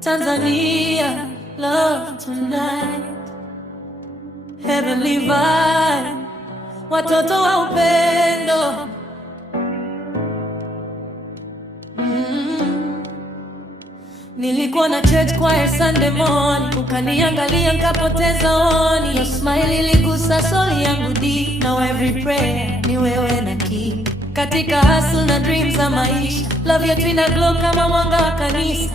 Tanzania, love tonight, heavenly vibe, watoto wa upendo. Nilikuwa na church choir Sunday morning, ukaniangalia nikapoteza oni. Your smile iligusa soul yangu deep. Now every prayer ni wewe na key. Katika hustle na dreams za maisha, love yetu ina glow kama mwanga wa kanisa.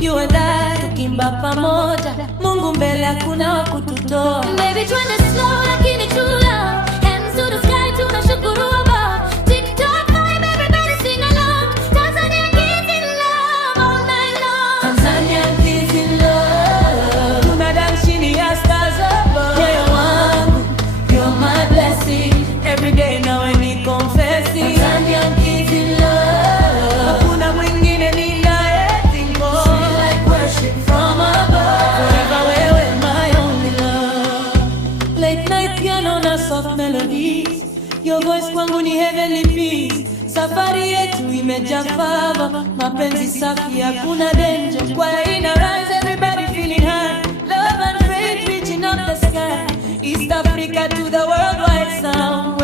You and I tukimba pamoja, Mungu mbele hakuna wa kututoa. Baby twende slow lakini true love, hands to the sky tunashukuru Baba. TikTok vibe everybody sing along, Tanzania kids in love all night long. Tanzania kids in love, tunadance chini ya stars above. Moyo wangu, you're my blessing, every day nawe ni confessing. Tanzania kids in love, hakuna mwingine ninaye tingo. Sweet like worship from above, forever wewe my only love. Late night piano na soft melodies, your voice kwangu ni heavenly peace. Safari yetu imejaa fava, mapenzi safi hakuna danger. Choir ina rise, everybody feeling high, love and faith reaching up the sky. East Africa to the worldwide sound.